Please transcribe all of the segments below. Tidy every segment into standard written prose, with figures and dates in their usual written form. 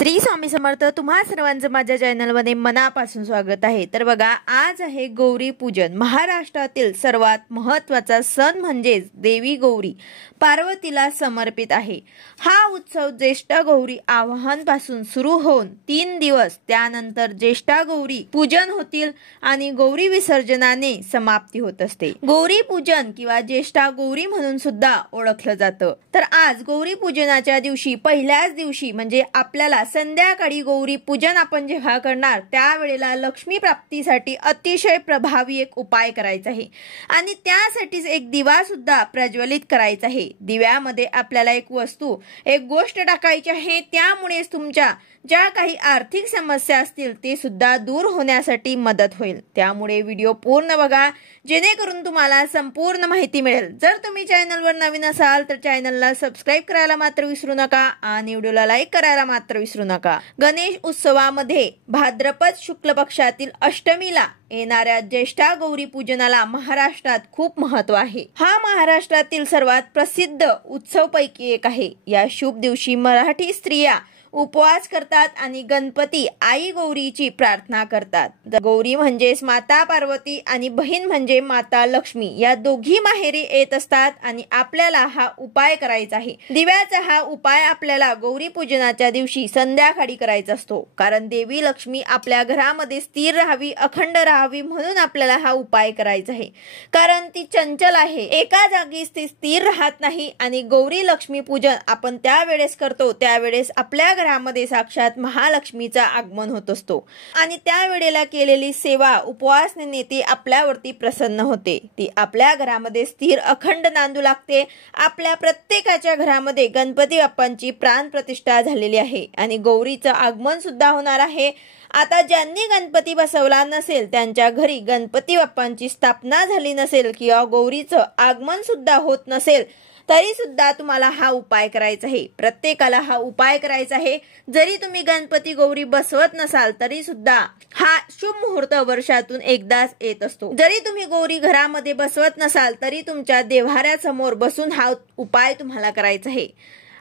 श्री स्वामी समर्थ। तुम्हा सर्वांचं माझ्या चॅनलमध्ये मनापासून स्वागत आहे। तर बघा, आज आहे गौरी पूजन। महाराष्ट्रातील सर्वात महत्त्वाचा सण म्हणजे देवी गौरी पार्वतीला समर्पित आहे। हा उत्सव ज्येष्ठ गौरी आवाहनापासून सुरू होऊन 3 दिवस त्यानंतर ज्येष्ठ गौरी पूजन होतील आणि गौरी विसर्जनाने समाप्ती होत असते। गौरी पूजन किंवा ज्येष्ठ गौरी म्हणून सुद्धा ओळखलं जातं। तर आज गौरी पूजनाच्या दिवशी पहिल्याच दिवशी म्हणजे आपल्याला संध्याकाळी गौरी पूजन आपण जेव्हा करणार त्यावेळेला लक्ष्मी प्राप्तीसाठी अतिशय प्रभावी एक उपाय करायचा आहे आणि त्यासाठीच एक दिवा सुद्धा प्रज्वलित करायचा आहे। दिव्यामध्ये आपल्याला एक वस्तू, एक गोष्ट टाकायची आहे। त्यामुळे तुमच्या ज्या काही आर्थिक समस्या असतील ते सुद्धा दूर होण्यासाठी मदत होईल। त्यामुळे व्हिडिओ पूर्ण बघा जेणेकरून तुम्हाला संपूर्ण माहिती मिळेल। जर तुम्ही चॅनलवर नवीन असाल तर चॅनलला सबस्क्राइब करायला मात्र विसरू नका आणि व्हिडिओला लाईक करायला मात्र विसरू नका। गणेश उत्सवामध्ये भाद्रपद शुक्ल पक्षातील अष्टमीला येणाऱ्या ज्येष्ठ गौरी पूजनाला महाराष्ट्रात खूप महत्त्व आहे। हा महाराष्ट्रातील सर्वात प्रसिद्ध उत्सवपैकी एक आहे। या शुभ दिवशी मराठी स्त्रिया उपवास करतात आणि गणपती आई गौरीची प्रार्थना करतात। गौरी म्हणजेच माता पार्वती आणि बहीण म्हणजे माता लक्ष्मी, या दोघी माहेरी येत असतात आणि आपल्याला हा उपाय करायचा आहे। दिव्याचा हा उपाय आपल्याला गौरी पूजनाच्या दिवशी संध्याकाळी करायचा असतो, कारण देवी लक्ष्मी आपल्या घरामध्ये स्थिर राहावी, अखंड राहावी म्हणून आपल्याला हा उपाय करायचा आहे। कारण ती चंचल आहे, एका जागी ती स्थिर राहत नाही आणि गौरी लक्ष्मी पूजन आपण त्यावेळेस करतो त्यावेळेस आपल्या घरामध्ये साक्षात महालक्ष्मीचा आगमन होत असतो आणि त्यावेळेला केलेली सेवा उपवासाने ती आपल्यावरती प्रसन्न होते। ती आपल्या घरामध्ये स्थिर अखंड नांदू लागते। आपल्या प्रत्येकाच्या घरामध्ये गणपती बाप्पांची प्राण प्रतिष्ठा झालेली आहे आणि गौरीचं आगमन सुद्धा होणार आहे। आता ज्यांनी गणपती बसवला नसेल, त्यांच्या घरी गणपती बाप्पांची स्थापना झाली नसेल किंवा गौरीचं आगमन सुद्धा होत नसेल तरी सुद्धा तुम्हाला हा उपाय करायचा आहे। प्रत्येकाला हा उपाय करायचा आहे। जरी तुम्ही गणपती गौरी बसवत नसाल तरी सुद्धा हा शुभ मुहूर्त वर्षातून एकदाच येत असतो। जरी तुम्ही गौरी घरामध्ये बसवत नसाल तरी तुमच्या देव्हाऱ्यासमोर बसून हा उपाय तुम्हाला करायचा आहे।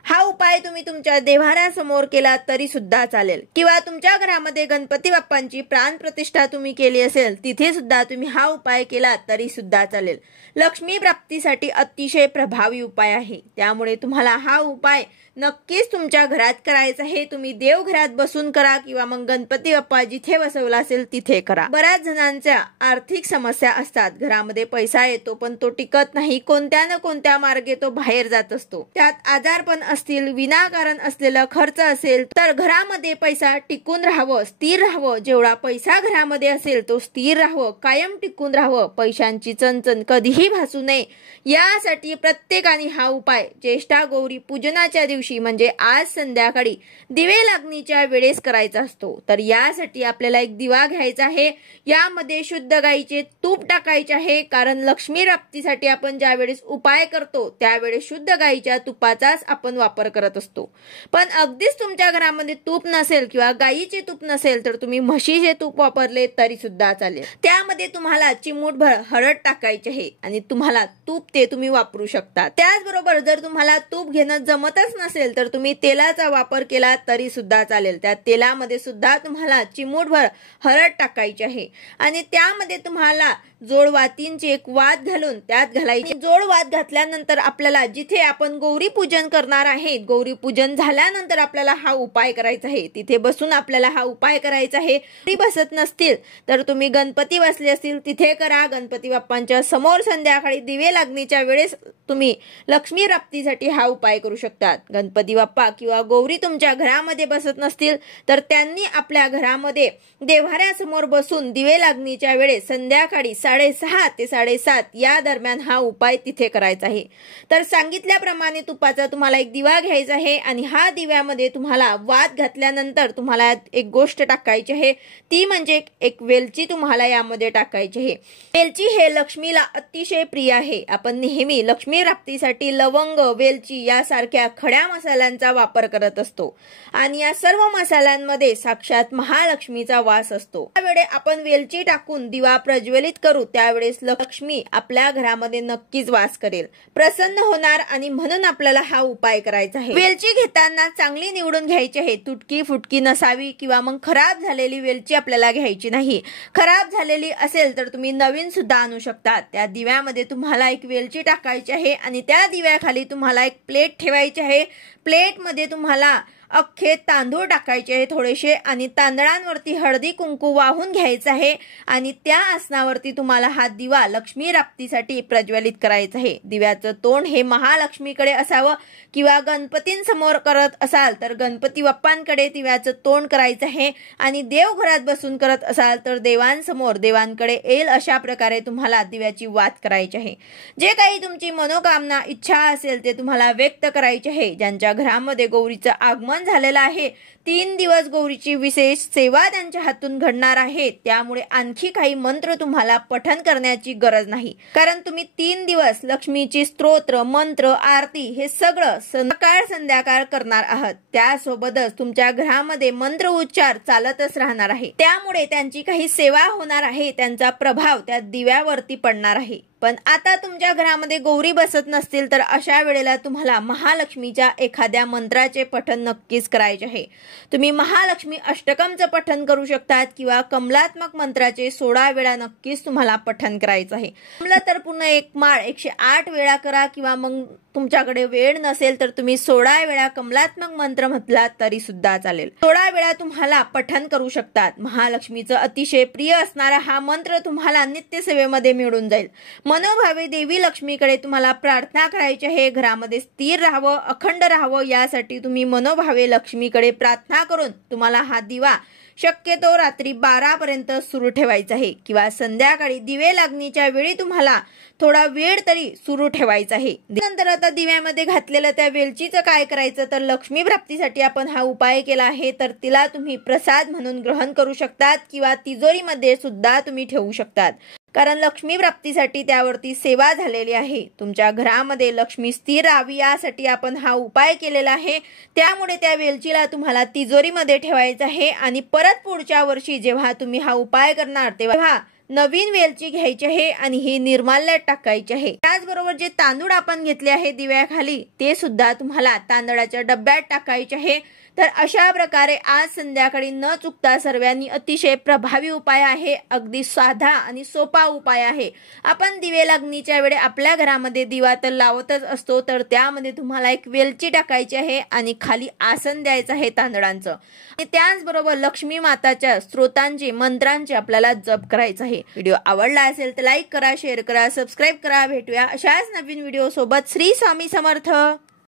हा उपाय तुम्ही तुमच्या देव्हाऱ्यासमोर केला तरी सुद्धा चालेल किंवा तुमच्या घरामध्ये गणपती बाप्पांची प्राण प्रतिष्ठा तुम्ही केली असेल तिथे सुद्धा तुम्ही हा उपाय केला तरी सुद्धा चालेल। लक्ष्मी प्राप्तीसाठी अतिशय प्रभावी उपाय आहे। त्यामुळे तुम्हाला हा उपाय नक्कीच तुमच्या घरात करायचा आहे। तुम्ही देवघरात बसून करा किंवा मग गणपती बाप्पा जिथे बसवला असेल तिथे करा। बऱ्याच जणांच्या आर्थिक समस्या असतात, घरामध्ये पैसा येतो पण तो टिकत नाही, कोणत्या ना कोणत्या मार्गे तो बाहेर जात असतो। त्यात आजारपण असतील, विनाकारण असलेला खर्च असेल तर घरामध्ये पैसा टिकून राहावं, स्थिर राहावं। जेवढा पैसा घरामध्ये असेल तो स्थिर राहावं, कायम टिकून राहावं, पैशांची चणचण कधीही भासू नये यासाठी प्रत्येकाने हा उपाय ज्येष्ठ गौरी पूजनाच्या दिवशी म्हणजे आज संध्याकाळी दिवे लागणीच्या वेळेस करायचा असतो। तर यासाठी आपल्याला एक दिवा घ्यायचा आहे, यामध्ये शुद्ध गाईचे तूप टाकायचे आहे। कारण लक्ष्मी प्राप्तीसाठी आपण ज्या वेळेस उपाय करतो त्यावेळेस शुद्ध गाईच्या तुपाचाच आपण वापर करत असतो। पण अगदीच तुमच्या घरामध्ये तूप नसेल किंवा गाईचे तूप नसेल तर तुम्ही म्हशीचे तूप वापरले तरी सुद्धा चालेल। त्यामध्ये तुम्हाला चिमूटभर हळद टाकायची आहे आणि तुम्हाला तूप ते तुम्ही वापरू शकता। त्याचबरोबर जर तुम्हाला तूप घेणं जमतच नसेल तर तुम्ही तेलाचा वापर केला तरी सुद्धा चालेल। त्या तेलामध्ये सुद्धा तुम्हाला चिमूटभर हळद टाकायची आहे आणि त्यामध्ये तुम्हाला जोडवातींची एक वात घालून त्यात घालायची। जोडवात घातल्यानंतर आपल्याला जिथे आपण गौरी पूजन करणार आहे, गौरी पूजन झाल्यानंतर आपल्याला हा उपाय करायचा आहे, तिथे बसून आपल्याला हा उपाय करायचा आहे। ती बसत नसतील तर तुम्ही गणपती बसले असतील तिथे करा। गणपती बाप्पांच्या समोर संध्याकाळी दिवे लागणीच्या वेळेस तुम्ही लक्ष्मी प्राप्तीसाठी हा उपाय करू शकतात। गणपती बाप्पा किंवा गौरी तुमच्या घरामध्ये बसत नसतील तर त्यांनी आपल्या घरामध्ये देव्हाऱ्यासमोर बसून दिवे लागणीच्या वेळेस संध्याकाळी 6:30 ते 7:30 या दरम्यान हा उपाय तिथे करायचा आहे। तर सांगितल्याप्रमाणे तुपाचा तुम्हाला एक दिवा घ्यायचा आहे आणि हा दिव्यामध्ये तुम्हाला वात घातल्यानंतर तुम्हाला एक गोष्ट टाकायची आहे, ती म्हणजे एक वेलची तुम्हाला यामध्ये टाकायची आहे। वेलची हे लक्ष्मीला अतिशय प्रिय आहे। आपण नेहमी लक्ष्मी प्राप्तीसाठी लवंग, वेलची यासारख्या खड्या मसाल्यांचा वापर करत असतो आणि या सर्व मसाल्यांमध्ये साक्षात महालक्ष्मीचा वास असतो। त्यावेळी आपण वेलची टाकून दिवा प्रज्वलित करून करू त्यावेळेस लक्ष्मी आपल्या घरामध्ये नक्कीच वास करेल, प्रसन्न होणार आणि म्हणून आपल्याला हा उपाय करायचा आहे। वेलची घेताना चांगली निवडून घ्यायची आहे, तुटकी फुटकी नसावी किंवा मग खराब झालेली वेलची आपल्याला घ्यायची नाही। खराब झालेली असेल तर तुम्ही नवीन सुद्धा आणू शकता। त्या दिव्यामध्ये तुम्हाला एक वेलची टाकायची आहे आणि त्या दिव्याखाली तुम्हाला एक प्लेट ठेवायची आहे। प्लेटमध्ये तुम्हाला अख्खे तांदूळ टाकायचे आहे थोडेसे आणि तांदळांवरती हळदी कुंकू वाहून घ्यायचं आहे आणि त्या आसनावरती तुम्हाला हा दिवा लक्ष्मी प्राप्तीसाठी प्रज्वलित करायचा आहे। दिव्याचं तोंड हे महालक्ष्मीकडे असावं किंवा गणपतींसमोर करत असाल तर गणपती बाप्पांकडे दिव्याचं तोंड करायचं आहे आणि देवघरात बसून करत असाल तर देवांसमोर देवांकडे येईल अशा प्रकारे तुम्हाला दिव्याची वात करायची आहे। जे काही तुमची मनोकामना इच्छा असेल ते तुम्हाला व्यक्त करायचे आहे। ज्यांच्या घरामध्ये गौरीचं आगमन झालेला आहे 3 दिवस गौरीची विशेष सेवा त्यांच्या हातून घडणार आहे, त्यामुळे आणखी काही मंत्र तुम्हाला पठण करण्याची गरज नाही, कारण तुम्ही 3 दिवस लक्ष्मीची स्तोत्र मंत्र आरती हे सगळं सकाळ संध्याकाळ करणार आहात। त्यासोबतच तुमच्या घरामध्ये मंत्र उच्चार चालतच राहणार आहे, त्यामुळे त्यांची काही सेवा होणार आहे, त्यांचा प्रभाव त्या दिव्यावरती पडणार आहे। पण आता तुमच्या घरामध्ये गौरी बसत नसतील तर अशा वेळेला तुम्हाला महालक्ष्मीच्या एखाद्या मंत्राचे पठण नक्कीच करायचे आहे। तुम्ही महालक्ष्मी अष्टकमचं पठण करू शकतात किंवा कमलात्मक मंत्राचे 16 वेळा नक्कीच तुम्हाला पठण करायचं आहे। जमलं तर पूर्ण एक माळ 108 वेळा करा किंवा मग तुमच्याकडे वेळ नसेल तर तुम्ही 16 वेळा कमलात्मक मंत्र म्हटला तरी सुद्धा चालेल। 16 वेळा तुम्हाला पठण करू शकतात। महालक्ष्मीचं अतिशय प्रिय असणारा हा मंत्र तुम्हाला नित्यसेवेमध्ये मिळून जाईल। मनोभावे देवी लक्ष्मीकडे तुम्हाला प्रार्थना करायची आहे, घरामध्ये स्थिर राहावं अखंड राहावं यासाठी तुम्ही मनोभावे लक्ष्मीकडे प्रार्थना करून तुम्हाला हा दिवा शक्यतो रात्री 12 पर्यंत सुरू ठेवायचा आहे किंवा संध्याकाळी दिवे लागणीच्या वेळी तुम्हाला थोडा वेळ तरी सुरू ठेवायचा आहे। नंतर आता दिव्यामध्ये घातलेलं त्या वेलचीचं काय करायचं तर लक्ष्मी प्राप्तीसाठी आपण हा उपाय केला आहे तर तिला तुम्ही प्रसाद म्हणून ग्रहण करू शकतात किंवा तिजोरीमध्ये सुद्धा तुम्ही ठेवू शकतात, कारण लक्ष्मी प्राप्तीसाठी त्यावरती सेवा झालेली आहे। तुमच्या घरामध्ये लक्ष्मी स्थिर राहावी यासाठी आपण हा उपाय केलेला आहे, त्यामुळे त्या वेलचीला तुम्हाला तिजोरीमध्ये ठेवायचं आहे आणि परत पुढच्या वर्षी जेव्हा तुम्ही हा उपाय करणार तेव्हा नवीन वेलची घ्यायची आहे आणि ही निर्माल्यात टाकायची आहे। त्याचबरोबर जे तांदूळ आपण घेतले आहे दिव्याखाली ते सुद्धा तुम्हाला तांदळाच्या डब्यात टाकायचे आहे। तर अशा प्रकारे आज संध्याकाळी न चुकता सर्वांनी अतिशय प्रभावी उपाय आहे, अगदी साधा आणि सोपा उपाय आहे। आपण दिवे लागणीच्या वेळी आपल्या घरामध्ये दिवा तर लावतच असतो, तर त्यामध्ये तुम्हाला एक वेलची टाकायची आहे आणि खाली आसन द्यायचं आहे तांदळांचं आणि त्याचबरोबर लक्ष्मी माताच्या स्तोत्रांचे मंत्रांचे आपल्याला जप करायचं आहे। व्हिडिओ आवडला असेल तर लाईक करा, शेअर करा, सबस्क्राईब करा। भेटूया अशाच नवीन व्हिडिओ सोबत। श्री स्वामी समर्थ।